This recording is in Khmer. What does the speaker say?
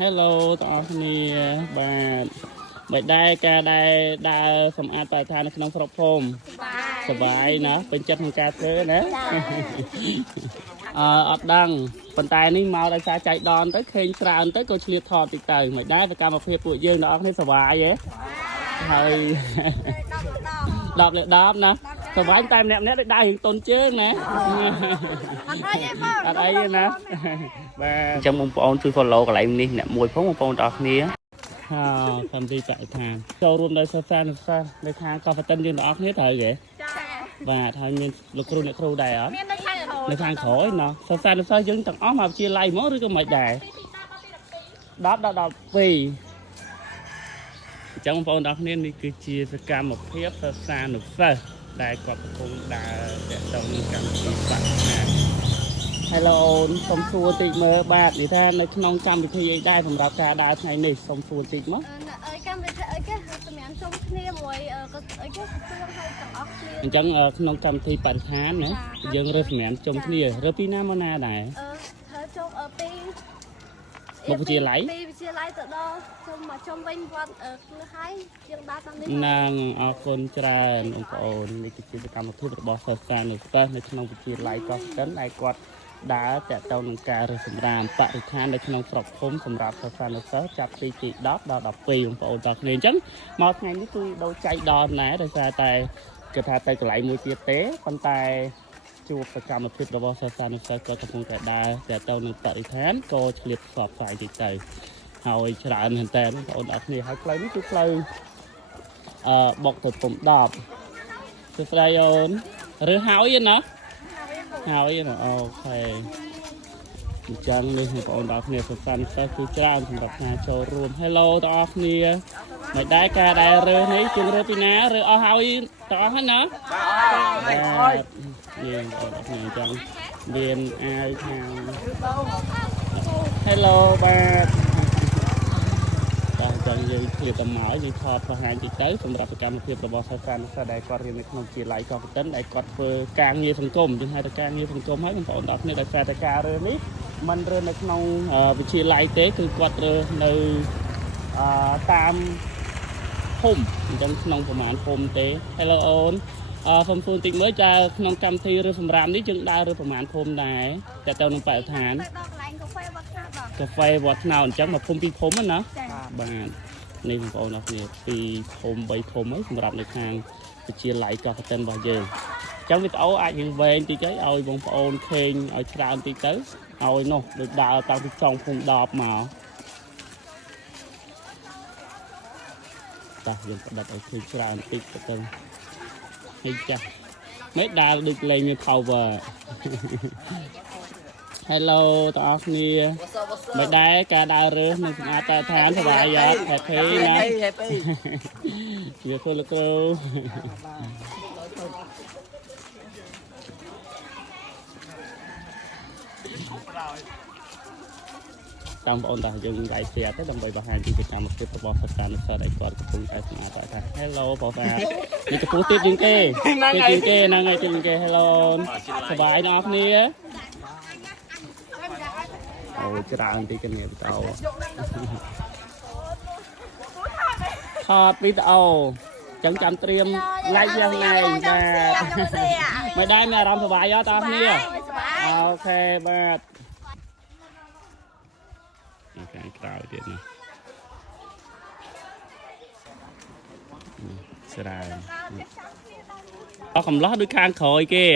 Hello ตอนนี้បាទได้ការដែលសម្អាតបរិស្ថាននៅក្នុងស្រុកភូមិសប្បាយណាពេញចិត្តក្នុងការធ្វើណាអត់ដឹងប៉ុន្តែនេះមកដោយសារចៃដន្យទៅឃើញច្រើនទៅក៏ឆ្លៀតថតតិចទៅមិនដែរសកម្មភាពពួកយើងទាំងអស់គ្នាសប្បាយហ៎ហើយ10 លើ 10ណាសប្បាយតែម្នាក់ដូចដើររឿងតុនជើងណាអត់អីណាបាទអញ្ចឹងបងប្អូនជួយ follow កន្លែងនេះអ្នកមួយផងបងប្អូនទាំងអស់គ្នាកម្មវិធីបរិស្ថានចូលរួមដោយសិស្សនិស្សិតនៅខាងកោះប៉ាតិនយើងទាំងអស់គ្នាត្រូវទេចាបាទហើយមានលោកគ្រូអ្នកគ្រូដែរអត់មាននៅខាងក្រោយណោះសិស្សនិស្សិតយើងទាំងអស់មកវិទ្យាល័យមកឬក៏មិនដែរ10 ដល់ 12អញ្ចឹងបងប្អូនទាំងអស់គ្នានេះគឺជាសកម្មភាពសិស្សនិស្សិតដែលគាត់កំពុងដើរតាក់ទងនឹងកម្មវិធីបរិស្ថានHello អូនសុំសួរតិចមើលបាទនិយាយថានៅក្នុងកម្មវិធីអីដែរសម្រាប់ការដើរថ្ងៃនេះសុំសួរតិចមកកម្មវិធីអីគេសម្រាប់ជុំគ្នាមួយអីគេសួរឲ្យទាំងអស់គ្នាអញ្ចឹងក្នុងកម្មវិធីបរិស្ថានណាយើងរើសសម្រាប់ជុំគ្នារើសពីណាមកណាដែរធ្វើជុំពីមុខវិទ្យាល័យពីវិទ្យាល័យទៅដល់ជុំវិញវត្តខ្លួនហើយយើងដើរតាមនេះនឹងអរគុណច្រើនបងប្អូននេះគឺជាសកម្មភាពរបស់សិស្សនិស្សិតនៅក្នុងវិទ្យាល័យកោះស្ទឹងដែលគាត់ដើរតាក់ទងនឹងការរើសសម្រាមបរិស្ថាននៅក្នុងស្រុកភូមិសម្រាប់សិស្សនិស្សិតចាប់ពីទី10 ដល់ 12បងប្អូនទាំងគ្នាអញ្ចឹងមកថ្ងៃនេះគឺដូចចៃដន្យដែរដោយសារតែគេថាទៅកន្លែងមួយទៀតទេប៉ុន្តែជួបសកម្មភាពរបស់សិស្សនិស្សិតក៏កំពុងតែដើរតាក់ទងនឹងបរិស្ថានក៏ឆ្លៀតផ្សព្វផ្សាយតិចទៅហើយច្រើនមែនតើបងប្អូនទាំងគ្នាហើយផ្លូវនេះគឺផ្លូវបុកទៅពុំ10សួស្ដីអូនឬហើយណាហើយអូខេអញ្ចឹងនេះបងប្អូនទាំងគ្នាសិស្សនិស្សិតគឺច្រើនសម្រាប់ការចូលរួម Hello ទាំងអស់គ្នាមិនដែរការដែលរើសនេះជាងរើសពីណារើសអស់ហើយទាំងអស់ហ្នឹងណាបាទយើងបងប្អូនអញ្ចឹងមានអាវខាង Hello បាទចឹងយើងឃ្លាតមកយើងថតបង្ហាញតិចទៅសម្រាប់សកម្មភាពរបស់សិស្សនិស្សិតដែលគាត់រៀននៅក្នុងវិទ្យាល័យកោះប៉ាតិនដែលគាត់ធ្វើការងារសង្គមយើងហៅថាការងារសង្គមហើយបងប្អូនទាំងគ្នាដោយសារតែការរើសនេះមិនរើសនៅក្នុងវិទ្យាល័យទេគឺគាត់រើសនៅតាមភូមិអញ្ចឹងក្នុងប្រមាណភូមិទេ Hello អូនសូមសួរតិចមើលតើក្នុងកម្មវិធីរើសសម្រាមនេះយើងដើររើសប្រមាណភូមិដែរតែទៅនឹងបរិស្ថានកាហ្វេវត្តថ្នោតអញ្ចឹងមកភូមិពីរភូមិណាបាទនេះបងប្អូនអរគ្នាពីភូមិ3ភូមិហើយសម្រាប់នៅខាងវិទ្យាល័យកោះប៉ាតិនរបស់យើងអញ្ចឹងវីដេអូអាចយើងវែងតិចទៅឲ្យបងប្អូនឃើញឲ្យច្រើនតិចទៅឲ្យនោះដូចដើរតាំងពីចុងភូមិ10មកតោះយើងផ្ដិតឲ្យឃើញច្រើនតិចទៅហើយចាស់មិនដើរដូចលេងមាន power Hello ទាំងអស់គ្នាមិនដែរការដើររើសនៅសម្អាតបរិស្ថានសប្បាយអត់ Happy ណាយកលោកគ្រូតាមបងប្អូនតាយើង live share ទៅដើម្បីបង្ហាញពីសកម្មភាពរបស់សិស្សនិស្សិតដែលគាត់កំពុងតែសម្អាតបរិស្ថាន Hello បងប្អូននេះកំពុងទៀតជាងគេហ្នឹងហើយជាងគេ Hello សប្បាយអ្នកនរគ្នាអូច្រើនទីគ្នាវីដេអូថតវីដេអូចឹងចាំត្រៀម like យ៉ាងណាបាទមិនដែរមានអារម្មណ៍សប្បាយអត់បងប្អូនអូខេបាទខាងក្រៅទៀតណាច្រើនអស់កំឡោះដូចខាងក្រោយគេ